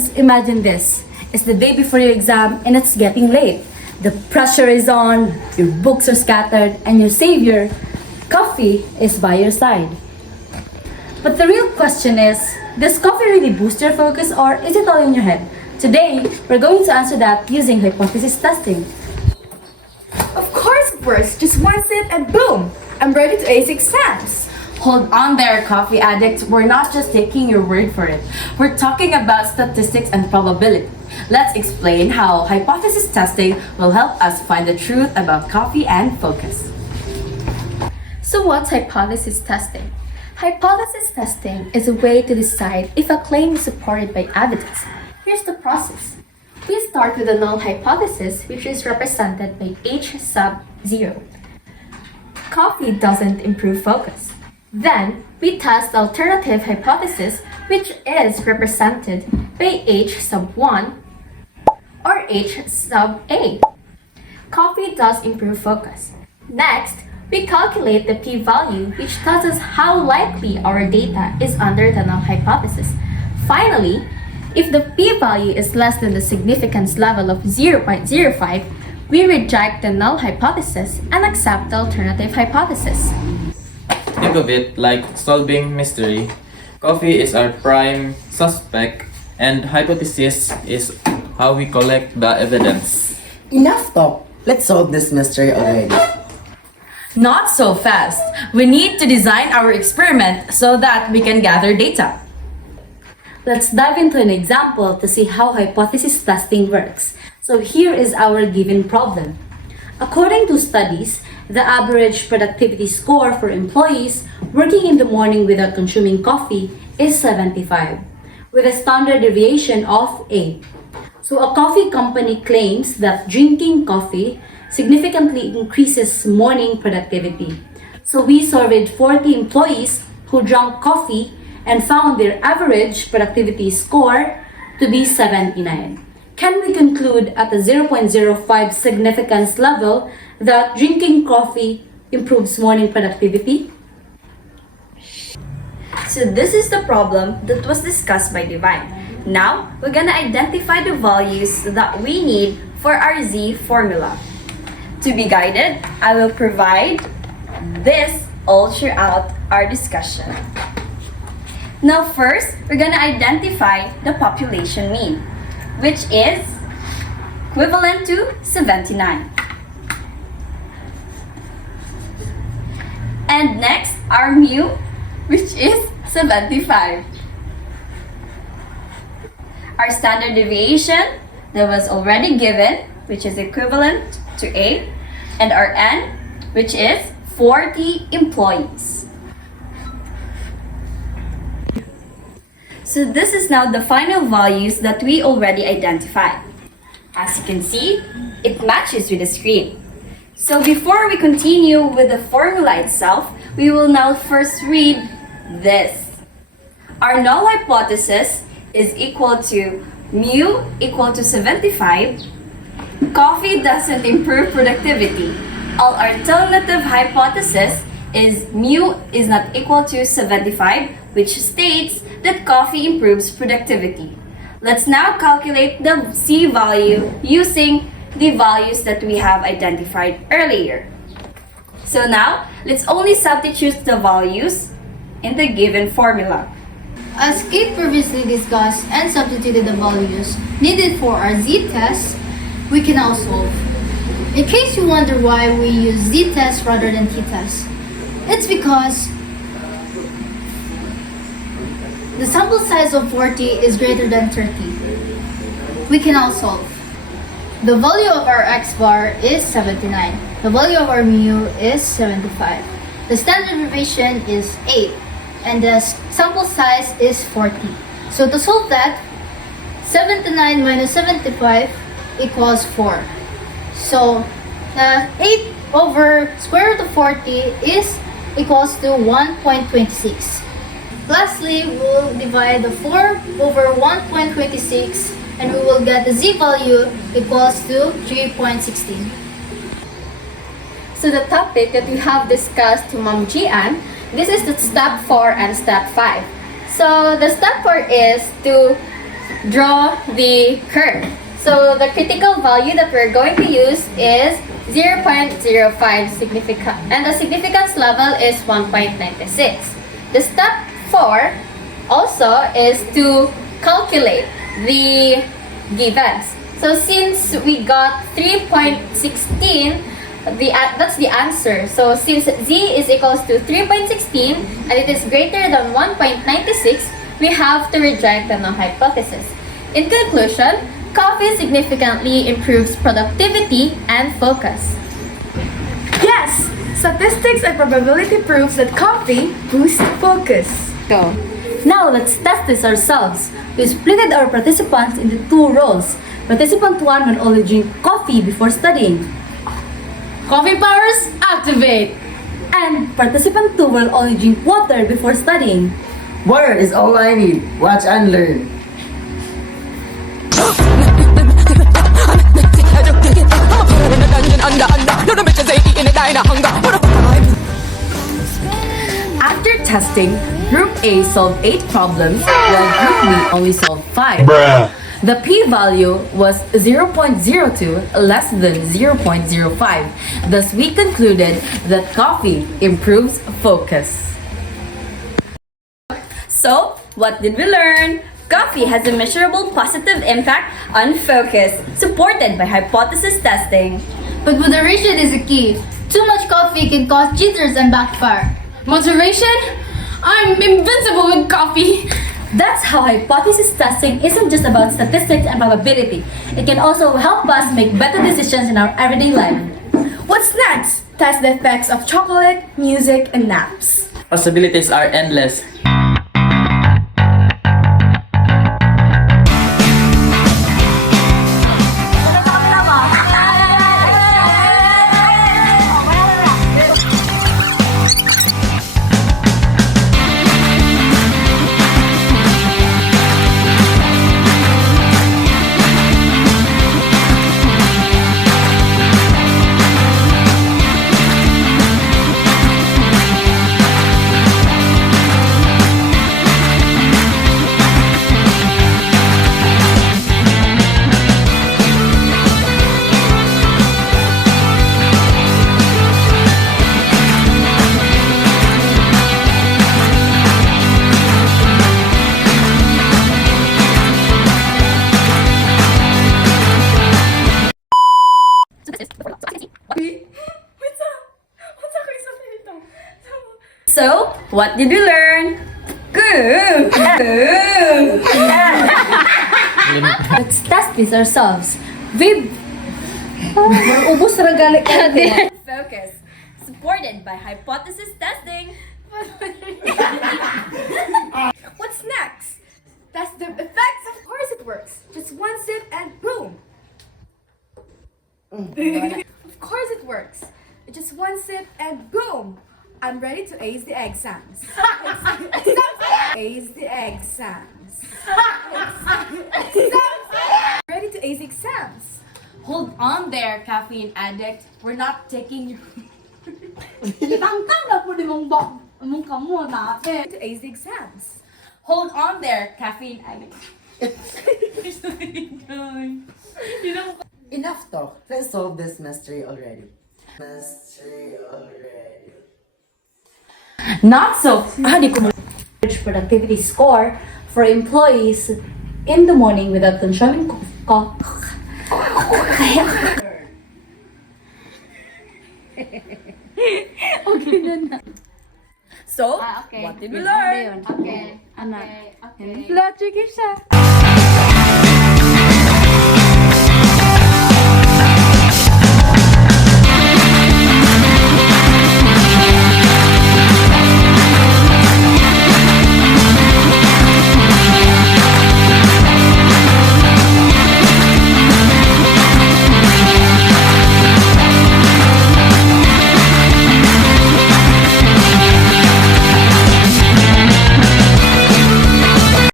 students, imagine this. It's the day before your exam and it's getting late. The pressure is on, your books are scattered, and your savior, coffee, is by your side. But the real question is, does coffee really boost your focus or is it all in your head? Today, we're going to answer that using hypothesis testing. Of course, first, just one sip and boom! I'm ready to ace exams. Hold on there, coffee addicts. We're not just taking your word for it. We're talking about statistics and probability. Let's explain how hypothesis testing will help us find the truth about coffee and focus. So what's hypothesis testing? Hypothesis testing is a way to decide if a claim is supported by evidence. Here's the process. We start with a null hypothesis, which is represented by H sub 0. Coffee doesn't improve focus. Then, we test the alternative hypothesis, which is represented by H sub 1 or H sub A. Coffee does improve focus. Next, we calculate the p-value, which tells us how likely our data is under the null hypothesis. Finally, if the p-value is less than the significance level of 0.05, we reject the null hypothesis and accept the alternative hypothesis. Think of it like solving mystery. Coffee is our prime suspect, and hypothesis is how we collect the evidence. Enough talk. Let's solve this mystery already. Not so fast. We need to design our experiment so that we can gather data. Let's dive into an example to see how hypothesis testing works. So here is our given problem. According to studies, the average productivity score for employees working in the morning without consuming coffee is 75, with a standard deviation of 8. So a coffee company claims that drinking coffee significantly increases morning productivity. So we surveyed 40 employees who drank coffee and found their average productivity score to be 79. Can we conclude at a 0.05 significance level that drinking coffee improves morning productivity? So this is the problem that was discussed by Divine. Now, we're gonna identify the values that we need for our Z formula. To be guided, I will provide this all throughout our discussion. Now first, we're gonna identify the population mean, which is equivalent to 79. And next, our mu, which is 75. Our standard deviation that was already given, which is equivalent to 8, and our N, which is 40 employees. So this is now the final values that we already identified. As you can see, it matches with the screen. So before we continue with the formula itself, we will now first read this. Our null hypothesis is equal to mu equal to 75. Coffee doesn't improve productivity. Our alternative hypothesis is mu is not equal to 75, which states that coffee improves productivity. Let's now calculate the C value using the values that we have identified earlier. So now, let's only substitute the values in the given formula. As Kate previously discussed and substituted the values needed for our z-test, we can now solve. In case you wonder why we use z-test rather than t-test, it's because the sample size of 40 is greater than 30. We can now solve. The value of our x-bar is 79. The value of our mu is 75. The standard deviation is 8. And the sample size is 40. So to solve that, 79 minus 75 equals 4. So 8 over square root of 40 is equals to 1.26. Lastly, we'll divide the 4 over 1.26 and we will get the z value equals to 3.16. So the topic that we have discussed to Ma'am Gian, this is the step 4 and step 5. So the step 4 is to draw the curve. So the critical value that we're going to use is 0.05 significant, and the significance level is 1.96. The step 4 also is to calculate the givens. So since we got 3.16, that's the answer. So since z is equals to 3.16 and it is greater than 1.96, we have to reject the null hypothesis. In conclusion, coffee significantly improves productivity and focus. Yes! Statistics and probability proves that coffee boosts focus. Go. Now let's test this ourselves. We splitted our participants into 2 roles. Participant 1 will only drink coffee before studying. Coffee powers, activate! And participant 2 will only drink water before studying. Water is all I need. Watch and learn. After testing, Group A solved 8 problems, while Group B only solved 5. The p-value was 0.02 less than 0.05. Thus, we concluded that coffee improves focus. So, what did we learn? Coffee has a measurable positive impact on focus, supported by hypothesis testing. But moderation is the key. Too much coffee can cause jitters and backfire. Moderation? I'm invincible with coffee. That's how hypothesis testing isn't just about statistics and probability. It can also help us make better decisions in our everyday life. What's next? Test the effects of chocolate, music, and naps. Possibilities are endless. So, what did we learn? Good! Let's test this ourselves. Ubus na galit ka. Focus, supported by hypothesis testing. What's next? Test the effects. Of course it works. Just one sip and boom. Of course it works. Just one sip and boom. I'm ready to ace the exams. Ace the exams. Ready to ace the exams. Hold on there, caffeine addict. We're not taking your... To ace the exams. Hold on there, caffeine addict. Enough talk. Let's solve this mystery already. Not so... Average productivity score for employees in the morning without consuming So, Okay. what did we learn? Okay. Okay. Okay. Logic siya.